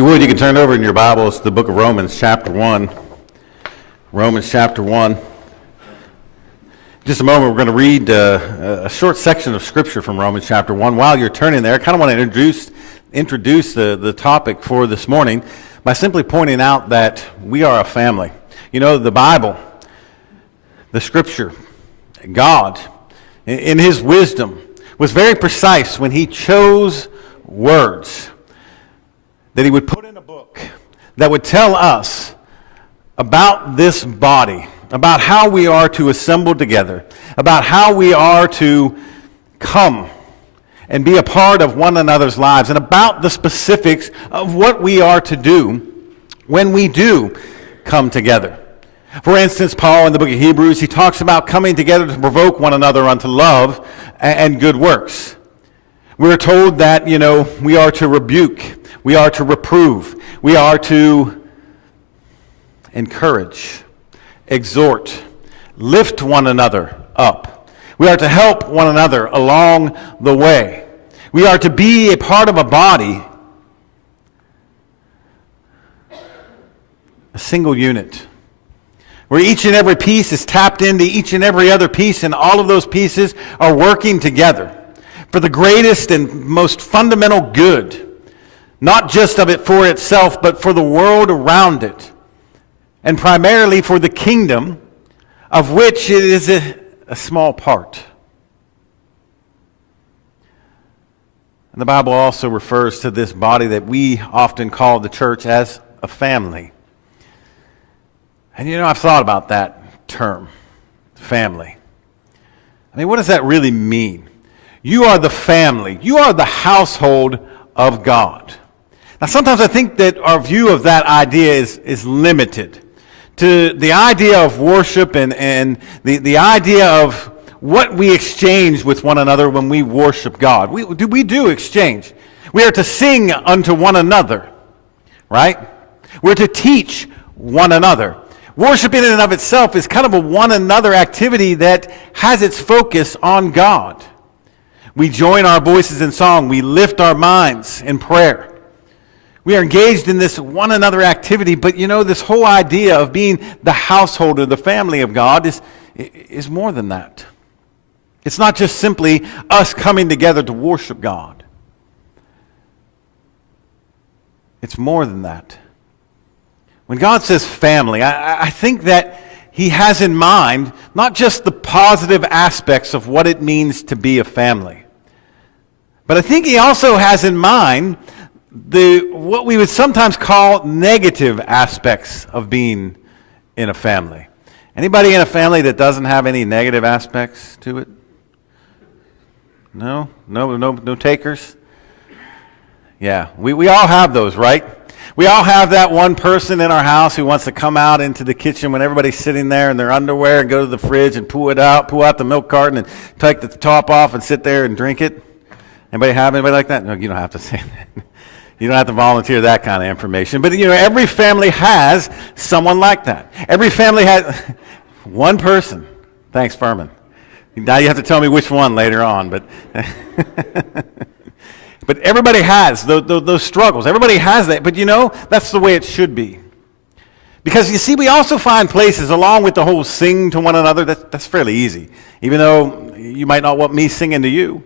You would, you can turn over in your Bibles to the book of Romans chapter 1. Romans chapter 1. In just a moment, we're going to read a short section of Scripture from Romans chapter 1. While you're turning there, I kind of want to introduce the topic for this morning by simply pointing out that we are a family. You know, the Bible, the Scripture, God, in His wisdom, was very precise when He chose words that He would put in a book that would tell us about this body, about how we are to assemble together, about how we are to come and be a part of one another's lives, and about the specifics of what we are to do when we do come together. For instance, Paul in the book of Hebrews, he talks about coming together to provoke one another unto love and good works. We're told that, we are to rebuke, we are to reprove, we are to encourage, exhort, lift one another up. We are to help one another along the way. We are to be a part of a body, a single unit, where each and every piece is tapped into each and every other piece, and all of those pieces are working together for the greatest and most fundamental good, not just of it for itself, but for the world around it, and primarily for the kingdom, of which it is a small part. And the Bible also refers to this body that we often call the church as a family. And I've thought about that term, family. I mean, what does that really mean? You are the family. You are the household of God. Now, sometimes I think that our view of that idea is limited to the idea of worship and the idea of what we exchange with one another when we worship God. We do exchange. We are to sing unto one another, right? We're to teach one another. Worship in and of itself is kind of a one another activity that has its focus on God. We join our voices in song. We lift our minds in prayer. We are engaged in this one another activity, but this whole idea of being the household or the family of God is more than that. It's not just simply us coming together to worship God. It's more than that. When God says family, I think that He has in mind not just the positive aspects of what it means to be a family, but I think He also has in mind what we would sometimes call negative aspects of being in a family. Anybody in a family that doesn't have any negative aspects to it? No takers? Yeah, we all have those, right? We all have that one person in our house who wants to come out into the kitchen when everybody's sitting there in their underwear and go to the fridge and pull out the milk carton and take the top off and sit there and drink it. Anybody like that? No, you don't have to say that. You don't have to volunteer that kind of information. But, every family has someone like that. Every family has one person. Thanks, Furman. Now you have to tell me which one later on. But but everybody has those struggles. Everybody has that. But, that's the way it should be. Because, you see, we also find places, along with the whole sing to one another, that's fairly easy. Even though you might not want me singing to you,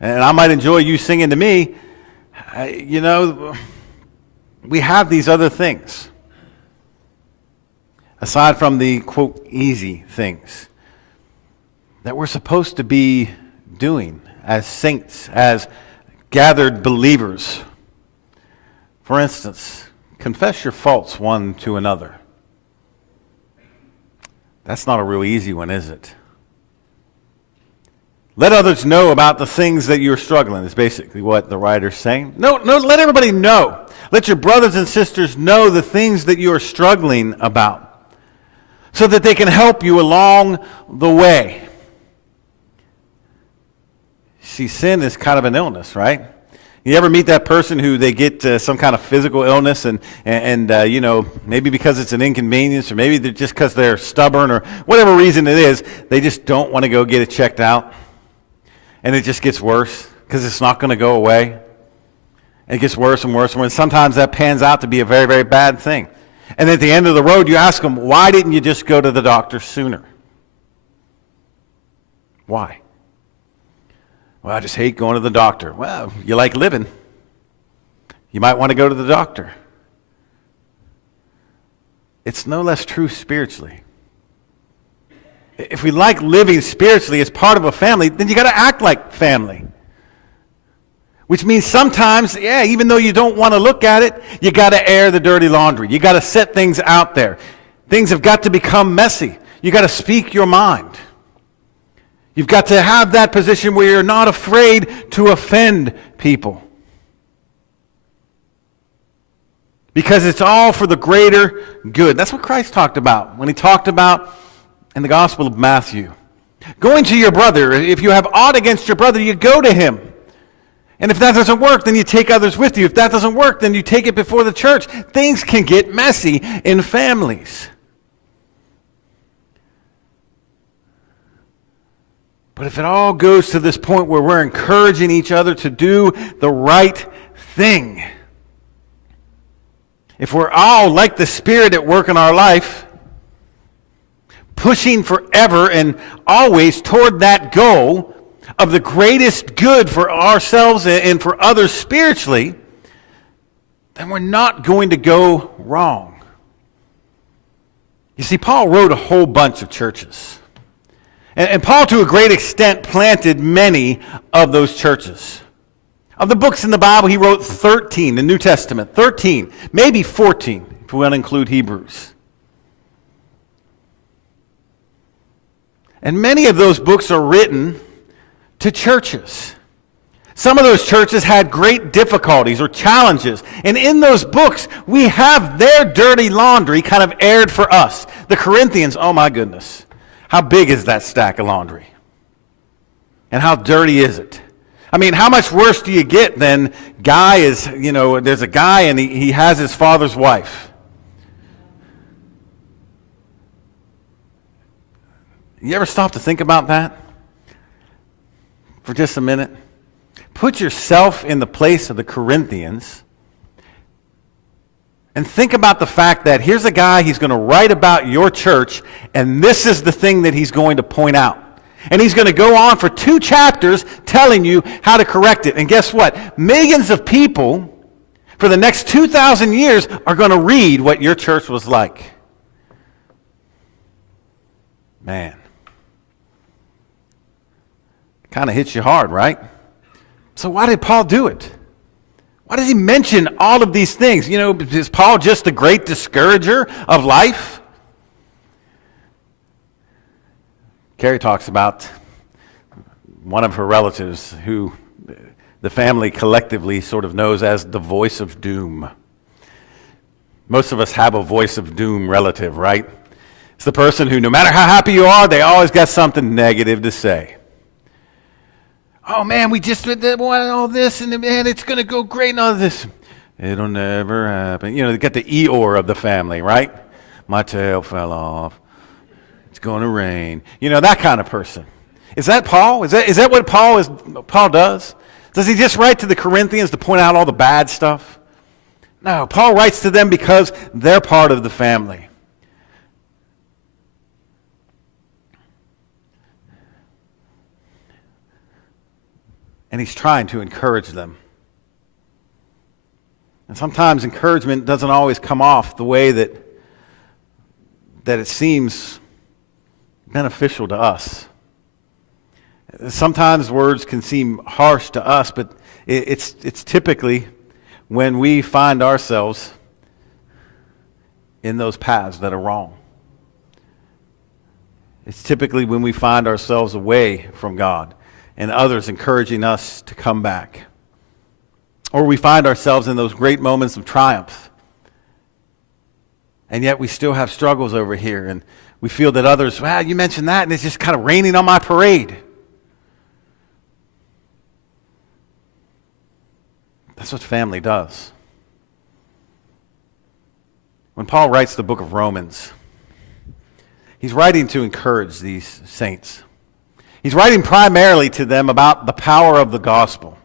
and I might enjoy you singing to me, we have these other things. Aside from the, quote, easy things that we're supposed to be doing as saints, as gathered believers. For instance, confess your faults one to another. That's not a real easy one, is it? Let others know about the things that you're struggling, is basically what the writer's saying. No, let everybody know. Let your brothers and sisters know the things that you are struggling about, so that they can help you along the way. See, sin is kind of an illness, right? You ever meet that person who they get some kind of physical illness and maybe because it's an inconvenience, or maybe just because they're stubborn, or whatever reason it is, they just don't want to go get it checked out. And it just gets worse because it's not going to go away. And it gets worse and worse and worse. Sometimes that pans out to be a very, very bad thing. And at the end of the road, you ask them, why didn't you just go to the doctor sooner? Why? Well, I just hate going to the doctor. Well, you like living. You might want to go to the doctor. It's no less true spiritually. If we like living spiritually as part of a family, then you got to act like family. Which means sometimes, even though you don't want to look at it, you got to air the dirty laundry. You got to set things out there. Things have got to become messy. You got to speak your mind. You've got to have that position where you're not afraid to offend people. Because it's all for the greater good. That's what Christ talked about when he talked about in the Gospel of Matthew. Going to your brother, if you have aught against your brother, you go to him. And if that doesn't work, then you take others with you. If that doesn't work, then you take it before the church. Things can get messy in families. But if it all goes to this point where we're encouraging each other to do the right thing, if we're all like the Spirit at work in our life, pushing forever and always toward that goal of the greatest good for ourselves and for others spiritually, then we're not going to go wrong. You see, Paul wrote a whole bunch of churches. And Paul, to a great extent, planted many of those churches. Of the books in the Bible, he wrote 13, the New Testament, 13, maybe 14, if we want to include Hebrews. And many of those books are written to churches. Some of those churches had great difficulties or challenges. And in those books, we have their dirty laundry kind of aired for us. The Corinthians, oh my goodness. How big is that stack of laundry? And how dirty is it? I mean, how much worse do you get than guy is, there's a guy and he has his father's wife. You ever stop to think about that for just a minute? Put yourself in the place of the Corinthians and think about the fact that here's a guy, he's going to write about your church, and this is the thing that he's going to point out. And he's going to go on for 2 chapters telling you how to correct it. And guess what? Millions of people for the next 2,000 years are going to read what your church was like. Man. Kind of hits you hard, right? So why did Paul do it? Why does he mention all of these things? Is Paul just a great discourager of life? Carrie talks about one of her relatives who the family collectively sort of knows as the voice of doom. Most of us have a voice of doom relative, right? It's the person who, no matter how happy you are, they always got something negative to say. Oh man, we just did all this, and man, it's going to go great and all this. It'll never happen. They got the Eeyore of the family, right? My tail fell off. It's going to rain. That kind of person. Is that Paul? Is that what Paul does? Does he just write to the Corinthians to point out all the bad stuff? No, Paul writes to them because they're part of the family. And he's trying to encourage them. And sometimes encouragement doesn't always come off the way that it seems beneficial to us. Sometimes words can seem harsh to us, but it's typically when we find ourselves in those paths that are wrong. It's typically when we find ourselves away from God and others encouraging us to come back. Or we find ourselves in those great moments of triumph. And yet we still have struggles over here. And we feel that others, you mentioned that, and it's just kind of raining on my parade. That's what family does. When Paul writes the book of Romans, he's writing to encourage these saints. He's writing primarily to them about the power of the gospel.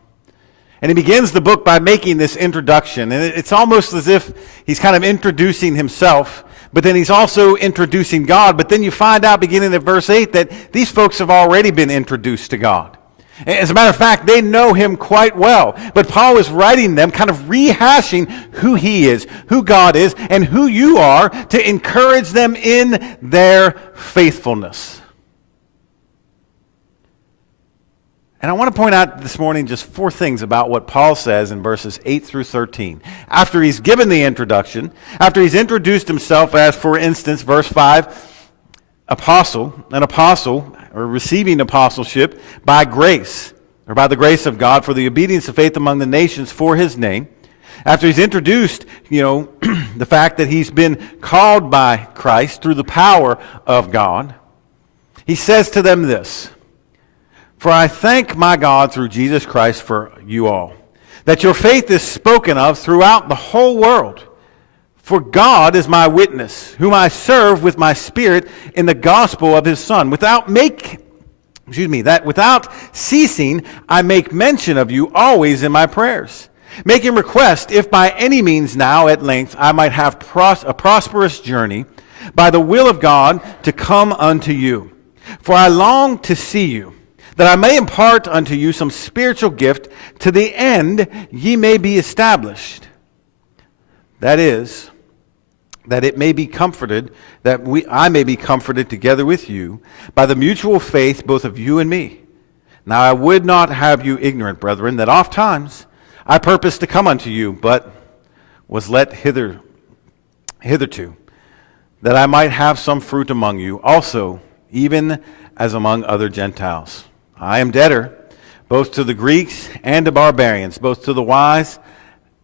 And he begins the book by making this introduction. And it's almost as if he's kind of introducing himself, but then he's also introducing God. But then you find out beginning at verse 8 that these folks have already been introduced to God. As a matter of fact, they know him quite well. But Paul is writing them, kind of rehashing who he is, who God is, and who you are to encourage them in their faithfulness. And I want to point out this morning just 4 things about what Paul says in verses 8 through 13. After he's given the introduction, after he's introduced himself as, for instance, verse 5, an apostle, or receiving apostleship by grace, or by the grace of God for the obedience of faith among the nations for his name. After he's introduced, the fact that he's been called by Christ through the power of God, he says to them this, "For I thank my God through Jesus Christ for you all, that your faith is spoken of throughout the whole world. For God is my witness, whom I serve with my spirit in the gospel of his Son. Without ceasing, I make mention of you always in my prayers, making request, if by any means now at length I might have a prosperous journey, by the will of God, to come unto you. For I long to see you, that I may impart unto you some spiritual gift, to the end ye may be established. That is, that it may be comforted, I may be comforted together with you by the mutual faith both of you and me. Now I would not have you ignorant, brethren, that oft times I purposed to come unto you, but was let hitherto, that I might have some fruit among you, also even as among other Gentiles. I am debtor both to the Greeks and to barbarians, both to the wise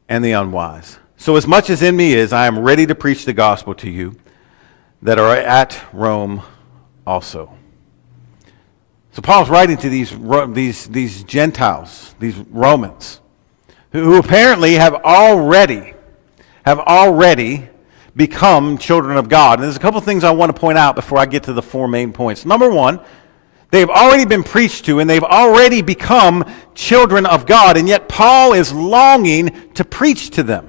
and the unwise. So as much as in me is, I am ready to preach the gospel to you that are at Rome also." So Paul's writing to these Gentiles, these Romans, who apparently have already become children of God. And there's a couple things I want to point out before I get to the 4 main points. Number one, they've already been preached to, and they've already become children of God, and yet Paul is longing to preach to them.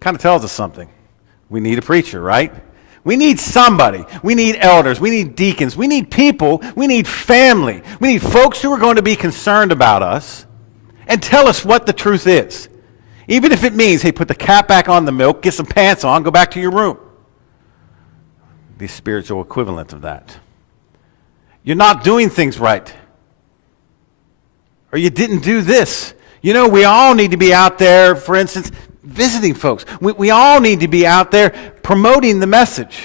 Kind of tells us something. We need a preacher, right? We need somebody. We need elders. We need deacons. We need people. We need family. We need folks who are going to be concerned about us and tell us what the truth is. Even if it means, hey, put the cap back on the milk, get some pants on, go back to your room. The spiritual equivalent of that. You're not doing things right. Or you didn't do this. We all need to be out there, for instance, visiting folks. We all need to be out there promoting the message.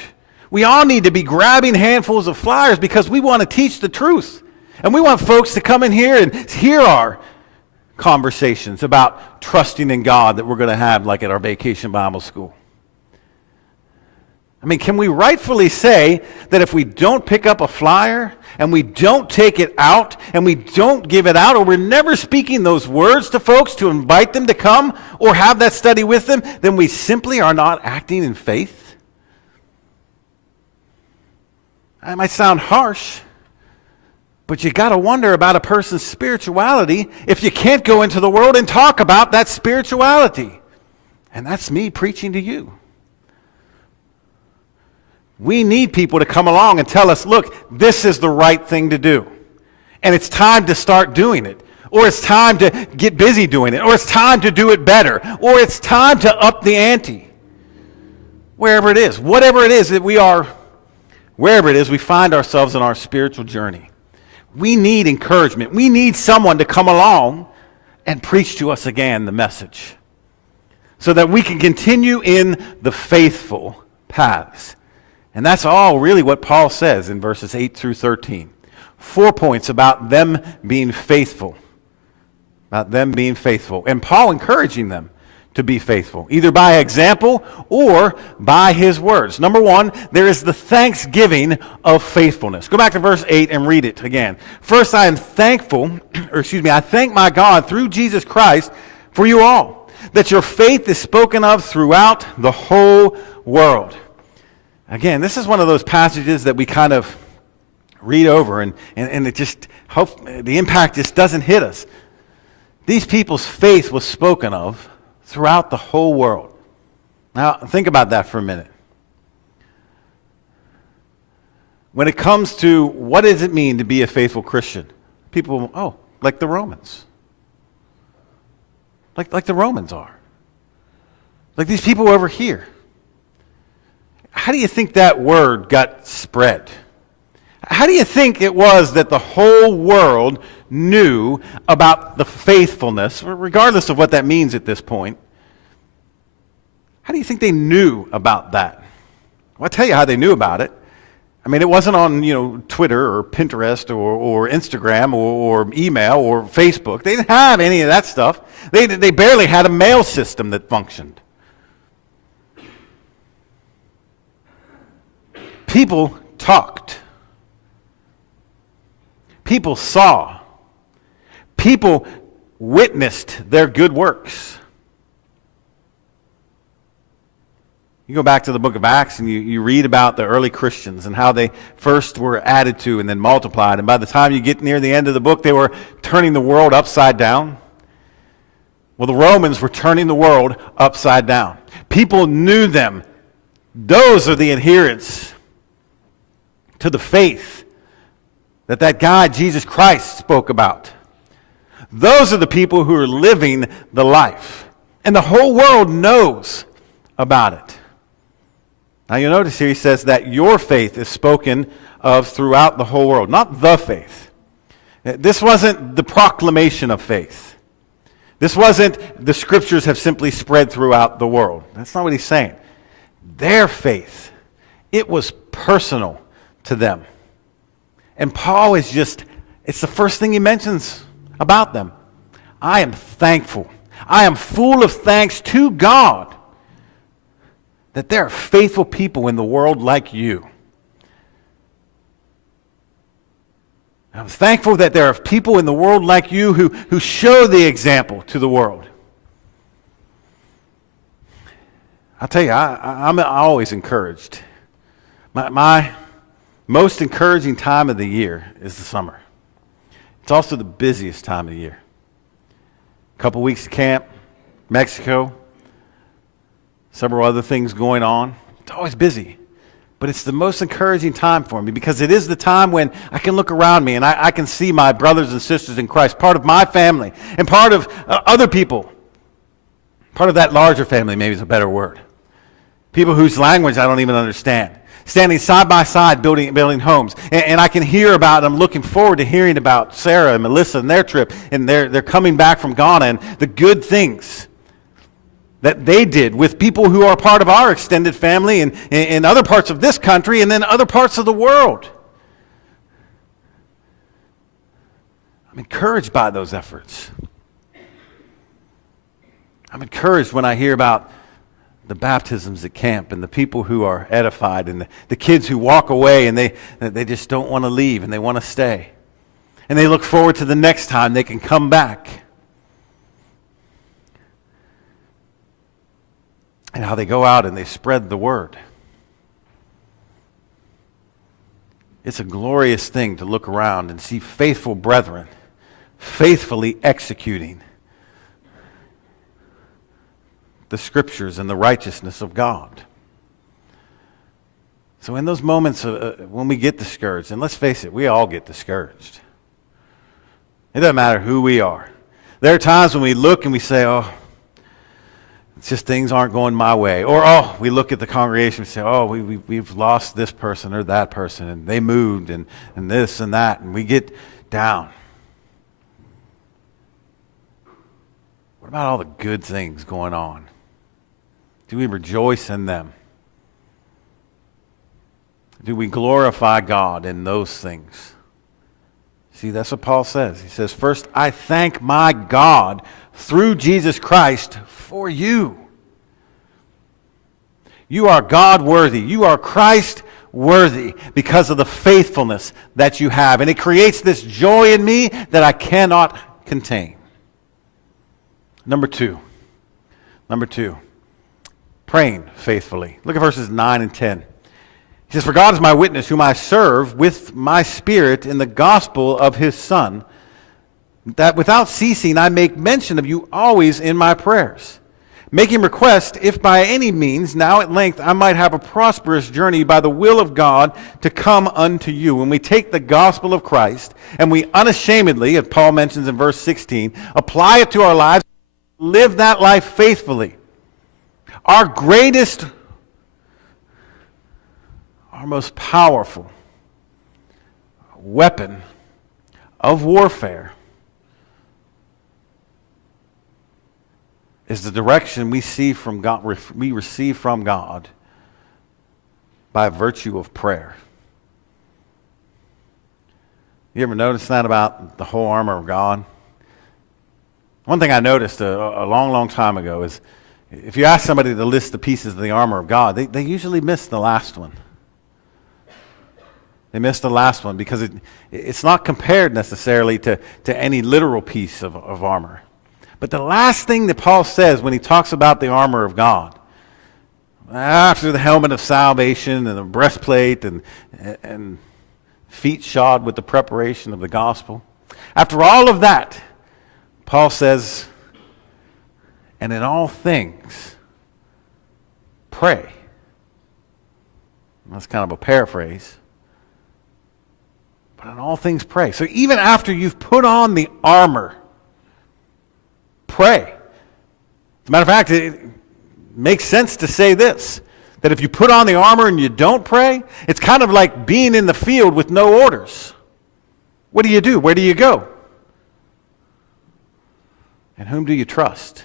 We all need to be grabbing handfuls of flyers because we want to teach the truth. And we want folks to come in here and hear our conversations about trusting in God that we're going to have like at our vacation Bible school. I mean, can we rightfully say that if we don't pick up a flyer and we don't take it out and we don't give it out, or we're never speaking those words to folks to invite them to come or have that study with them, then we simply are not acting in faith? That might sound harsh, but you got to wonder about a person's spirituality if you can't go into the world and talk about that spirituality. And that's me preaching to you. We need people to come along and tell us, look, this is the right thing to do. And it's time to start doing it. Or it's time to get busy doing it. Or it's time to do it better. Or it's time to up the ante. Wherever it is. Whatever it is that we are, wherever it is we find ourselves in our spiritual journey. We need encouragement. We need someone to come along and preach to us again the message. So that we can continue in the faithful paths. And that's all really what Paul says in verses 8 through 13. 4 points about them being faithful. About them being faithful. And Paul encouraging them to be faithful, either by example or by his words. Number one, there is the thanksgiving of faithfulness. Go back to verse 8 and read it again. First, I thank my God through Jesus Christ for you all, that your faith is spoken of throughout the whole world. Again, this is one of those passages that we kind of read over and it just, the impact just doesn't hit us. These people's faith was spoken of throughout the whole world. Now, think about that for a minute. When it comes to what does it mean to be a faithful Christian, people, like the Romans. Like the Romans are. Like these people over here. How do you think that word got spread? How do you think it was that the whole world knew about the faithfulness, regardless of what that means at this point? How do you think they knew about that? Well, I'll tell you how they knew about it. I mean, it wasn't on, Twitter or Pinterest or Instagram or email or Facebook. They didn't have any of that stuff. They barely had a mail system that functioned. People talked. People saw. People witnessed their good works. You go back to the book of Acts and you read about the early Christians and how they first were added to and then multiplied. And by the time you get near the end of the book, they were turning the world upside down. Well, the Romans were turning the world upside down. People knew them. Those are the adherents to the faith that God, Jesus Christ, spoke about. Those are the people who are living the life. And the whole world knows about it. Now you'll notice here he says that your faith is spoken of throughout the whole world, not the faith. This wasn't the proclamation of faith. This wasn't the scriptures have simply spread throughout the world. That's not what he's saying. Their faith, it was personal to them. And Paul is it's the first thing he mentions about them. I am thankful. I am full of thanks to God that there are faithful people in the world like you. I'm thankful that there are people in the world like you who show the example to the world. I'll tell you, I'm always encouraged. My most encouraging time of the year is the summer. It's also the busiest time of the year. A couple weeks of camp, Mexico, several other things going on. It's always busy. But it's the most encouraging time for me because it is the time when I can look around me and I can see my brothers and sisters in Christ, part of my family and part of other people. Part of that larger family, maybe is a better word. People whose language I don't even understand. Standing side by side building homes. And I can hear about, I'm looking forward to hearing about Sarah and Melissa and their trip. And they're coming back from Ghana and the good things that they did with people who are part of our extended family and in other parts of this country and then other parts of the world. I'm encouraged by those efforts. I'm encouraged when I hear about the baptisms at camp and the people who are edified and the kids who walk away and they just don't want to leave and they want to stay. And they look forward to the next time they can come back. And how they go out and they spread the word. It's a glorious thing to look around and see faithful brethren faithfully executing the scriptures and the righteousness of God. So in those moments when we get discouraged, and let's face it, we all get discouraged. It doesn't matter who we are. There are times when we look and we say, it's just things aren't going my way. Or, we look at the congregation and say, we've lost this person or that person, and they moved, and this and that, and we get down. What about all the good things going on? Do we rejoice in them? Do we glorify God in those things? See, that's what Paul says. He says, first, I thank my God through Jesus Christ for you. You are God worthy. You are Christ worthy because of the faithfulness that you have. And it creates this joy in me that I cannot contain. Number two, praying faithfully. Look at verses 9 and 10. He says, for God is my witness, whom I serve with my spirit in the gospel of his Son, that without ceasing I make mention of you always in my prayers, making request, if by any means now at length I might have a prosperous journey by the will of God to come unto you. When we take the gospel of Christ and we unashamedly, as Paul mentions in verse 16, apply it to our lives, live that life faithfully, our greatest, our most powerful weapon of warfare is the direction we see from God, we receive from God by virtue of prayer. You ever notice that about the whole armor of God? One thing I noticed a long time ago is if you ask somebody to list the pieces of the armor of God, they usually miss the last one. They miss the last one because it's not compared necessarily to any literal piece of armor. But the last thing that Paul says when he talks about the armor of God, after the helmet of salvation and the breastplate and feet shod with the preparation of the gospel, after all of that, Paul says, and in all things, pray. That's kind of a paraphrase. But in all things, pray. So even after you've put on the armor, pray. As a matter of fact, it makes sense to say this, that if you put on the armor and you don't pray, it's kind of like being in the field with no orders. What do? Where do you go? And whom do you trust?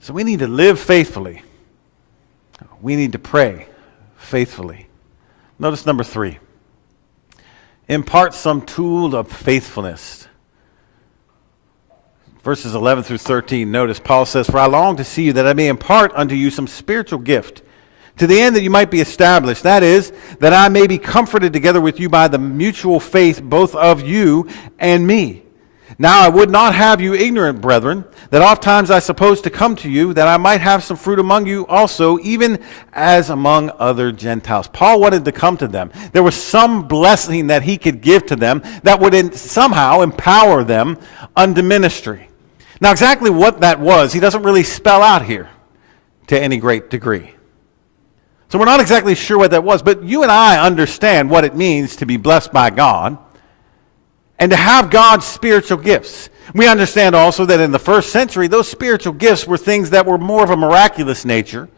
So we need to live faithfully. We need to pray faithfully. Notice number 3. Impart some tool of faithfulness. Verses 11 through 13, notice Paul says, "For I long to see you that I may impart unto you some spiritual gift, to the end that you might be established. That is, that I may be comforted together with you by the mutual faith both of you and me. Now I would not have you ignorant, brethren, that oft times I supposed to come to you, that I might have some fruit among you also, even as among other Gentiles." Paul wanted to come to them. There was some blessing that he could give to them that would somehow empower them unto ministry. Now exactly what that was, he doesn't really spell out here to any great degree. So we're not exactly sure what that was, but you and I understand what it means to be blessed by God and to have God's spiritual gifts. We understand also that in the first century, those spiritual gifts were things that were more of a miraculous nature,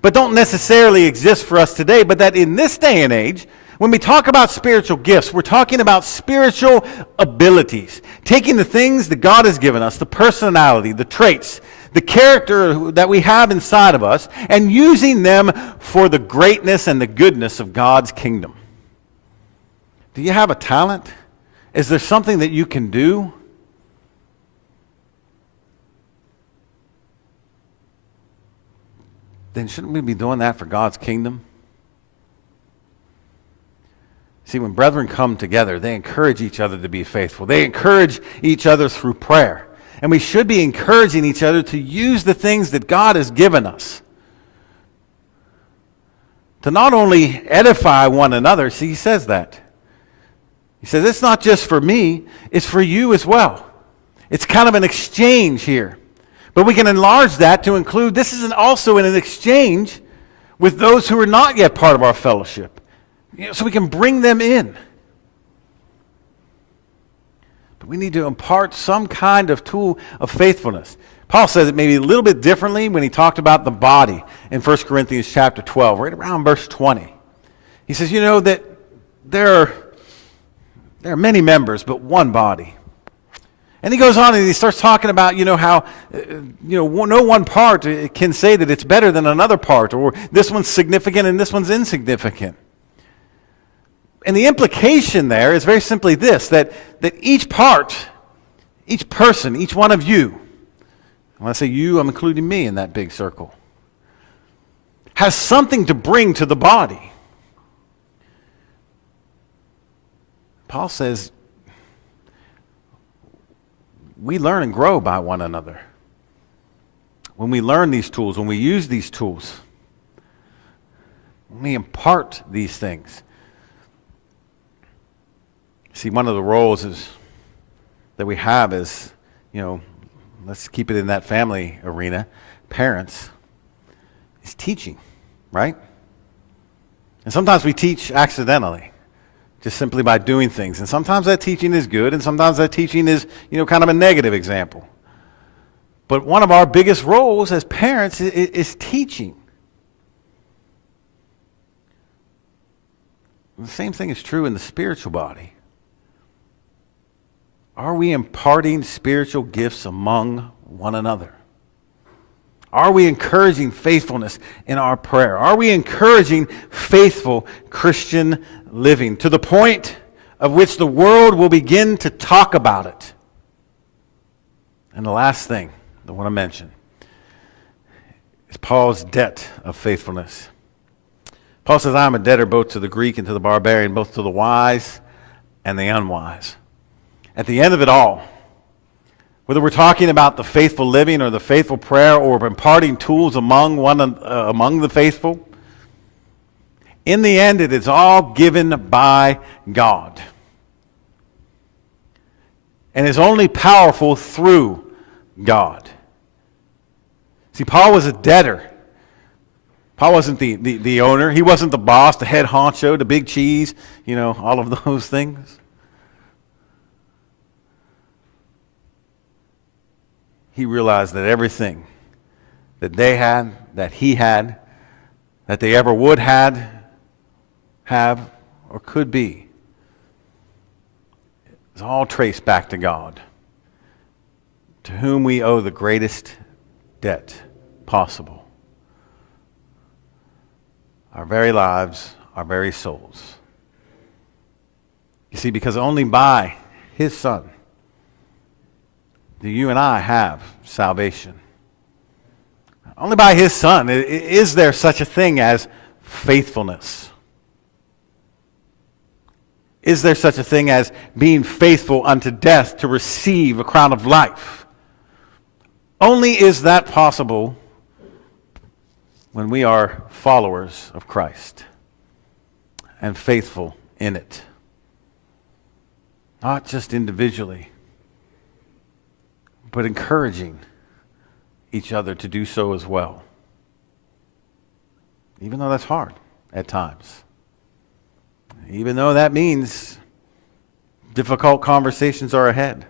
but don't necessarily exist for us today, but that in this day and age, when we talk about spiritual gifts, we're talking about spiritual abilities, taking the things that God has given us, the personality, the traits, the character that we have inside of us, and using them for the greatness and the goodness of God's kingdom. Do you have a talent? Is there something that you can do? Then shouldn't we be doing that for God's kingdom? See, when brethren come together, they encourage each other to be faithful. They encourage each other through prayer. And we should be encouraging each other to use the things that God has given us to not only edify one another. See, he says that. He says, it's not just for me, it's for you as well. It's kind of an exchange here. But we can enlarge that to include, this is also an exchange with those who are not yet part of our fellowship. So we can bring them in. But we need to impart some kind of tool of faithfulness. Paul says it maybe a little bit differently when he talked about the body in 1 Corinthians chapter 12, right around verse 20. He says, you know, that there are many members, but one body. And he goes on and he starts talking about, how, no one part can say that it's better than another part, or this one's significant and this one's insignificant. And the implication there is very simply this, that each part, each person, each one of you, when I say you, I'm including me in that big circle, has something to bring to the body. Paul says, we learn and grow by one another. When we learn these tools, when we use these tools, when we impart these things. See, one of the roles is that we have as, let's keep it in that family arena, parents, is teaching, right? And sometimes we teach accidentally, just simply by doing things. And sometimes that teaching is good, and sometimes that teaching is, kind of a negative example. But one of our biggest roles as parents is teaching. The same thing is true in the spiritual body. Are we imparting spiritual gifts among one another? Are we encouraging faithfulness in our prayer? Are we encouraging faithful Christian living to the point of which the world will begin to talk about it? And the last thing I want to mention is Paul's debt of faithfulness. Paul says, I am a debtor both to the Greek and to the barbarian, both to the wise and the unwise. At the end of it all, whether we're talking about the faithful living or the faithful prayer or imparting tools among the faithful, in the end it is all given by God. And is only powerful through God. See, Paul was a debtor. Paul wasn't the owner. He wasn't the boss, the head honcho, the big cheese, all of those things. He realized that everything that they had, that he had, that they ever would have, or could be, is all traced back to God, to whom we owe the greatest debt possible. Our very lives, our very souls. You see, because only by his Son do you and I have salvation. Only by his Son is there such a thing as faithfulness. Is there such a thing as being faithful unto death to receive a crown of life? Only is that possible when we are followers of Christ and faithful in it. Not just individually, but encouraging each other to do so as well. Even though that's hard at times. Even though that means difficult conversations are ahead.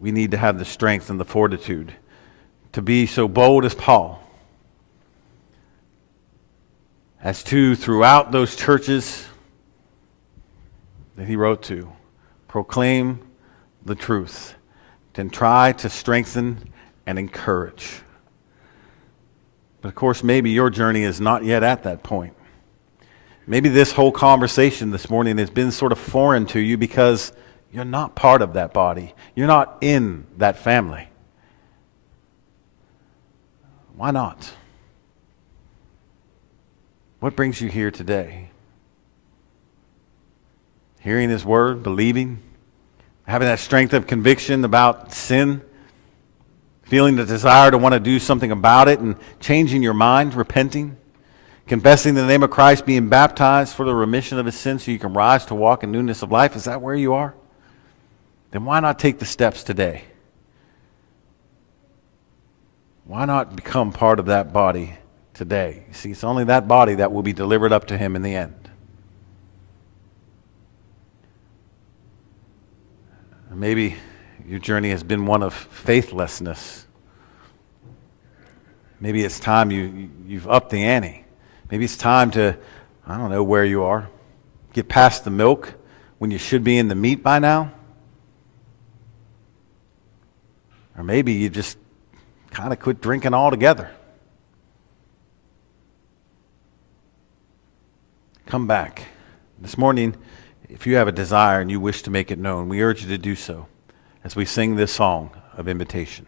We need to have the strength and the fortitude to be so bold as Paul, as to, throughout those churches that he wrote to, proclaim the truth, and try to strengthen and encourage. But of course, maybe your journey is not yet at that point. Maybe this whole conversation this morning has been sort of foreign to you because you're not part of that body. You're not in that family. Why not? What brings you here today? Hearing his word, believing, having that strength of conviction about sin, feeling the desire to want to do something about it and changing your mind, repenting, confessing the name of Christ, being baptized for the remission of his sins so you can rise to walk in newness of life. Is that where you are? Then why not take the steps today? Why not become part of that body today? You see, it's only that body that will be delivered up to him in the end. Maybe your journey has been one of faithlessness. Maybe it's time you've upped the ante. Maybe it's time to, I don't know where you are, get past the milk when you should be in the meat by now. Or maybe you just kind of quit drinking altogether. Come back. This morning, if you have a desire and you wish to make it known, we urge you to do so as we sing this song of invitation.